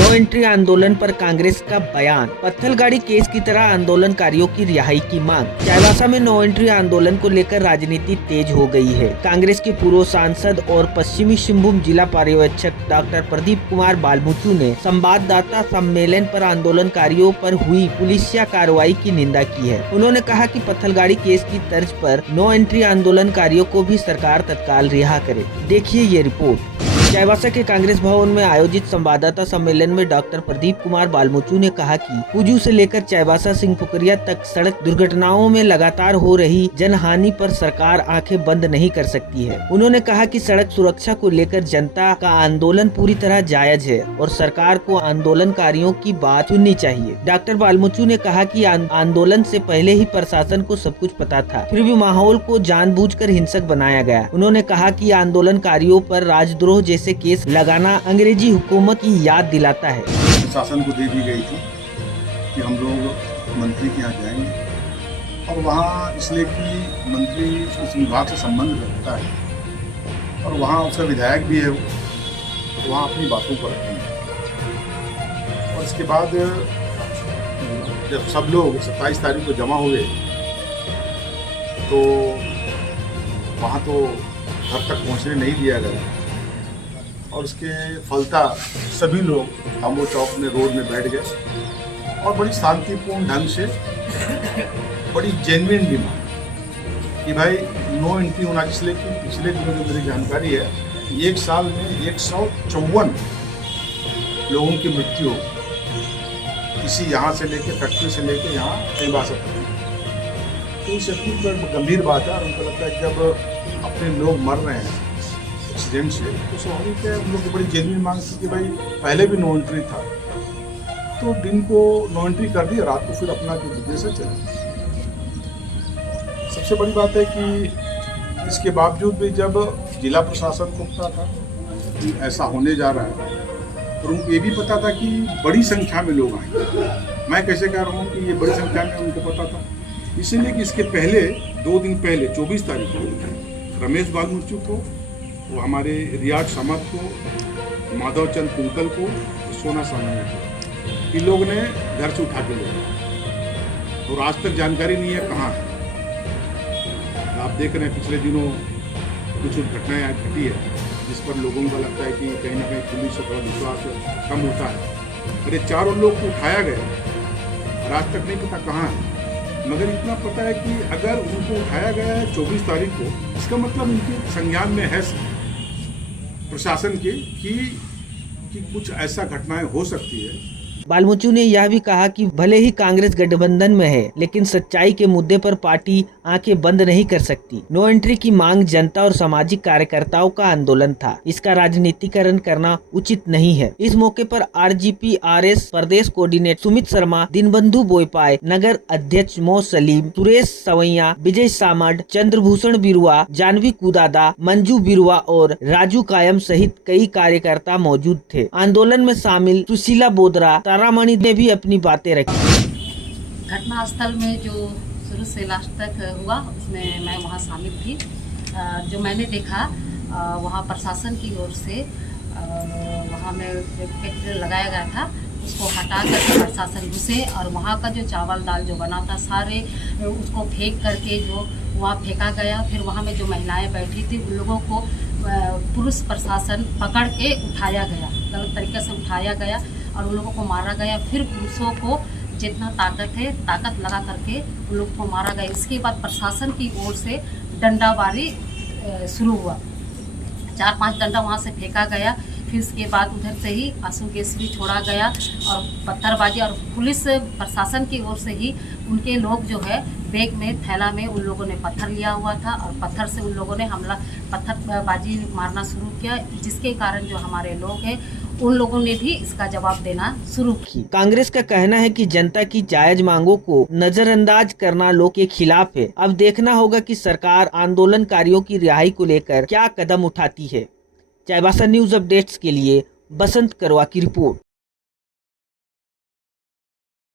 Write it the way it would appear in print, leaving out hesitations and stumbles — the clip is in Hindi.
नो एंट्री आंदोलन पर कांग्रेस का बयान। पत्थलगाड़ी केस की तरह आंदोलनकारियों की रिहाई की मांग। चाईबासा में नो एंट्री आंदोलन को लेकर राजनीति तेज हो गई है। कांग्रेस के पूर्व सांसद और पश्चिमी सिंहभूम जिला पर्यवेक्षक डॉक्टर प्रदीप कुमार बालमुचु ने संवाददाता सम्मेलन पर आंदोलनकारियों पर हुई पुलिसिया कार्रवाई की निंदा की है। उन्होंने कहा कि पत्थलगाड़ी केस की तर्ज पर नो एंट्री आंदोलनकारियों को भी सरकार तत्काल रिहा करे। देखिए ये रिपोर्ट। चाईबासा के कांग्रेस भवन में आयोजित संवाददाता सम्मेलन में डॉक्टर प्रदीप कुमार बालमुचु ने कहा कि कुजू से लेकर चाईबासा सिंहपुकरिया तक सड़क दुर्घटनाओं में लगातार हो रही जनहानि पर सरकार आंखें बंद नहीं कर सकती है। उन्होंने कहा कि सड़क सुरक्षा को लेकर जनता का आंदोलन पूरी तरह जायज है और सरकार को आंदोलनकारियों की बात सुननी चाहिए। डॉक्टर बालमुचु ने कहा कि आंदोलन से पहले ही प्रशासन को सब कुछ पता था, फिर भी माहौल को जानबूझकर हिंसक बनाया गया। उन्होंने कहा कि आंदोलनकारियों पर राजद्रोह जैसे केस लगाना अंग्रेजी हुकूमत की याद दिलाता है। शासन को दे दी गई थी कि हम लोग मंत्री के यहाँ जाएंगे और वहाँ इसलिए कि मंत्री उस विभाग से संबंध रखता है और वहाँ उसका विधायक भी है, तो वहाँ अपनी बातों को रखेंगे। और इसके बाद जब सब लोग 27 तारीख को जमा हुए तो वहाँ तो घर तक पहुँचने नहीं दिया गया और उसके फलता सभी लोग हम वो चौक में रोड में बैठ गए और बड़ी शांतिपूर्ण ढंग से बड़ी जेन्युइन डिमांड कि भाई नो एंट्री होना, इसलिए कि पिछले दिनों जो मेरी जानकारी है एक साल में 154 लोगों की मृत्यु हो, किसी यहाँ से लेके फैक्ट्री से लेके यहाँ चाईबासा तक। तो सच्ची पर गंभीर बात है और उनको लगता है कि जब अपने लोग मर रहे हैं एक्सीडेंट से तो स्वाभाविक है उन लोग की बड़ी जेन्युइन मांग थी कि भाई पहले भी नो एंट्री था तो दिन को नो एंट्री कर दी, रात को फिर अपना जो बिजनेस है चला। सबसे बड़ी बात है कि इसके बावजूद भी जब जिला प्रशासन को पता था कि ऐसा होने जा रहा है तो उनको ये भी पता था कि बड़ी संख्या में लोग आएंगे। मैं कैसे कह रहा हूँ कि ये बड़ी संख्या में उनको पता था, इसीलिए कि इसके पहले 2 दिन पहले 24 तारीख को रमेश बालमुचु को, वो हमारे रियाज समद को, माधव चंद कुंकल को, सोना सामने को, इन लोग ने घर से उठा के ले गए और आज तक जानकारी नहीं है कहाँ है। आप देख रहे हैं पिछले दिनों कुछ घटनाएं घटी है जिस पर लोगों को लगता है कि कहीं ना कहीं पुलिस से थोड़ा विश्वास कम होता है। अरे 4 लोग को उठाया गया और आज तक नहीं पता कहाँ है, मगर इतना पता है कि अगर उनको उठाया गया है 24 तारीख को, इसका मतलब उनके संज्ञान में है प्रशासन के कि कुछ ऐसा घटनाएं हो सकती है। बालमुचु ने यह भी कहा कि भले ही कांग्रेस गठबंधन में है लेकिन सच्चाई के मुद्दे पर पार्टी आंखें बंद नहीं कर सकती। नो एंट्री की मांग जनता और सामाजिक कार्यकर्ताओं का आंदोलन था, इसका राजनीतिकरण करना उचित नहीं है। इस मौके पर RGPRS प्रदेश कोऑर्डिनेटर सुमित शर्मा, दीनबंधु बोईपाई, नगर अध्यक्ष मो सलीम, सुरेश सवैया, विजय सामड, चंद्रभूषण बिरुआ, जानवी कुदादा, मंजू बिरुआ और राजू कायम सहित कई कार्यकर्ता मौजूद थे। आंदोलन में शामिल सुशीला बोदरा, तारामणि ने भी अपनी बातें रखी। घटना स्थल में जो शुरू से लास्ट तक हुआ उसमें मैं वहाँ शामिल थी। जो मैंने देखा वहाँ प्रशासन की ओर से वहाँ में बैरिकेड लगाया गया था, उसको हटा कर प्रशासन घुसे और वहाँ का जो चावल दाल जो बना था सारे उसको फेंक करके जो वहाँ फेंका गया। फिर वहाँ में जो महिलाएं बैठी थी उन लोगों को पुलिस प्रशासन पकड़ के उठाया गया, गलत तरीके से उठाया गया और उन लोगों को मारा गया। फिर पुलिसों को जितना ताकत है ताकत लगा करके उन लोगों को मारा गया। इसके बाद प्रशासन की ओर से डंडाबारी शुरू हुआ, 4-5 डंडा वहाँ से फेंका गया। फिर उसके बाद उधर से ही आंसू गैस भी छोड़ा गया और पत्थरबाजी और पुलिस प्रशासन की ओर से ही उनके लोग जो है बैग में थैला में उन लोगों ने पत्थर लिया हुआ था और पत्थर से उन लोगों ने पत्थरबाजी मारना शुरू किया, जिसके कारण जो हमारे लोग हैं उन लोगों ने भी इसका जवाब देना शुरू किया। कांग्रेस का कहना है कि जनता की जायज मांगों को नजरअंदाज करना लोग के खिलाफ है। अब देखना होगा कि सरकार आंदोलनकारियों की रिहाई को लेकर क्या कदम उठाती है। चाईबासा न्यूज अपडेट्स के लिए बसंत करवा की रिपोर्ट।